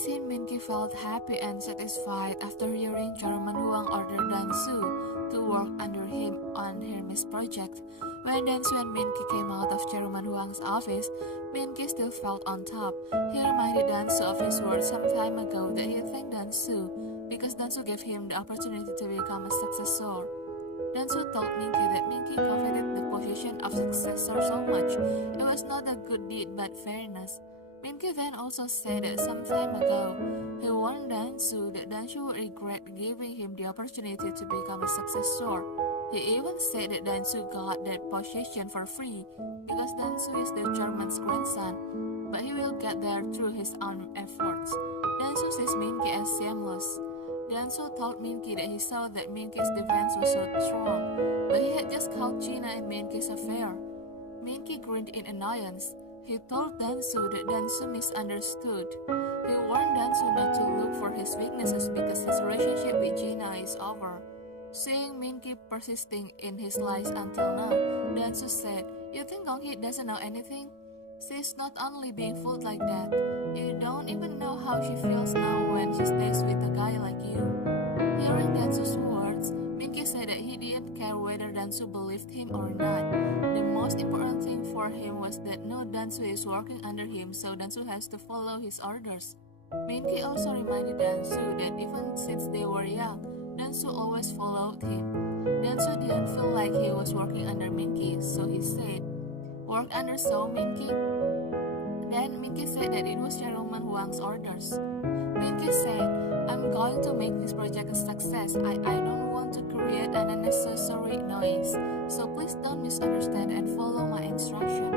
scene, Minky felt happy and satisfied after hearing Chairman Huang order Dan-su to work under him on Hermes project. When Dan-su and Minky came out of Chairman Huang's office, Minky still felt on top. He reminded Dan-su of his words some time ago that he thanked Dan-su because Dan-su gave him the opportunity to become a successor. Dan-su told Minky that Minky coveted the position of successor so much it was not a good deed but fairness. Minky then also said that some time ago, he warned Dan-su that Dan-su would regret giving him the opportunity to become a successor. He even said that Dan-su got that position for free because Dan-su is the chairman's grandson, but he will get there through his own efforts. Dan-su sees Minky as shameless. Dan-su told Minky that he saw that Minky's defense was so strong, but he had just called Gina and Minky's affair. Minky grinned in annoyance. He told Dan-su that Dan-su misunderstood. He warned Dan-su not to look for his weaknesses because his relationship with Gina is over. Seeing Minky persisting in his lies until now, Dan-su said, "You think Gong-hee doesn't know anything? She's not only being fooled like that. You don't even know how she feels now when she stays with a guy like you." Hearing Dan-su's words, Minky said that he didn't care whether Dan-su believed him or not. The most important thing for him was that no Dan-su is working under him, so Dan-su has to follow his orders. Minky also reminded Dan-su that even since they were young, Dan-su always followed him. Dan-su didn't feel like he was working under Minky, so he said, "Work under so, Minky?" Then Minky said that it was Chairman Huang's orders. Minky said, "I'm going to make this project a success. I don't want to create an unnecessary noise, so please don't misunderstand and follow my instruction."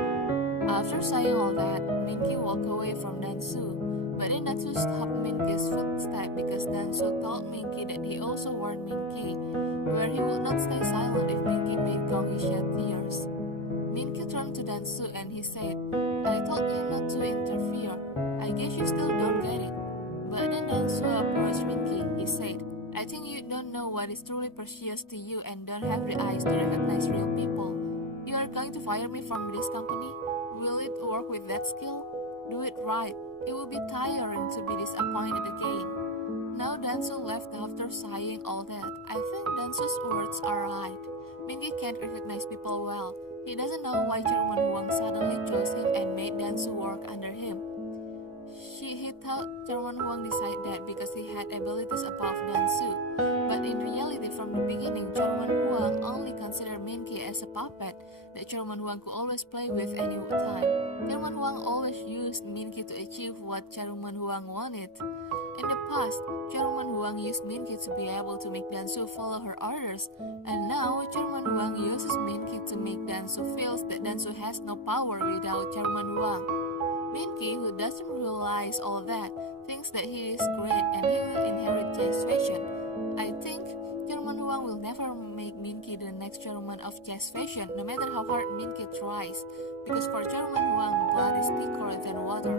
After saying all that, Minky walked away from Dan-su, but then Dan-su stopped Minky's footstep because Dan-su told Minky that he also warned Minky, where he would not stay silent if Minky made Gong-hee shed tears. Minky turned to Dan-su and he said, "I told you not to interfere. I guess you still don't get it." But then Dan-su approached Minky. He said, "I think you don't know what is truly precious to you and don't have the eyes to recognize real people. You are going to fire me from this company? Will it work with that skill? Do it right. It will be tiring to be disappointed again." Now Dan-su left after saying all that. I think Dan-su's words are right. Minky can't recognize people well. He doesn't know why Chairman Huang suddenly chose him and made Dan-su work under him. He thought Chairman Huang decided that because he had abilities above Dan-su, but in reality from the beginning Chairman Huang only considered Minky as a puppet that Chairman Huang could always play with any time. Chairman Huang always used Minky to achieve what Chairman Huang wanted. In the past, Chairman Huang used Minky to be able to make Dan-su follow her orders, and now Chairman Huang uses Minky to make Dan-su feel that Dan-su has no power without Chairman Huang. Minky, who doesn't realize all that, thinks that he is great and he will inherit Jazz Fashion. I think Chairman Huang will never make Minky the next chairman of Jazz Fashion, no matter how hard Minky tries, because for Chairman Huang, blood is thicker than water.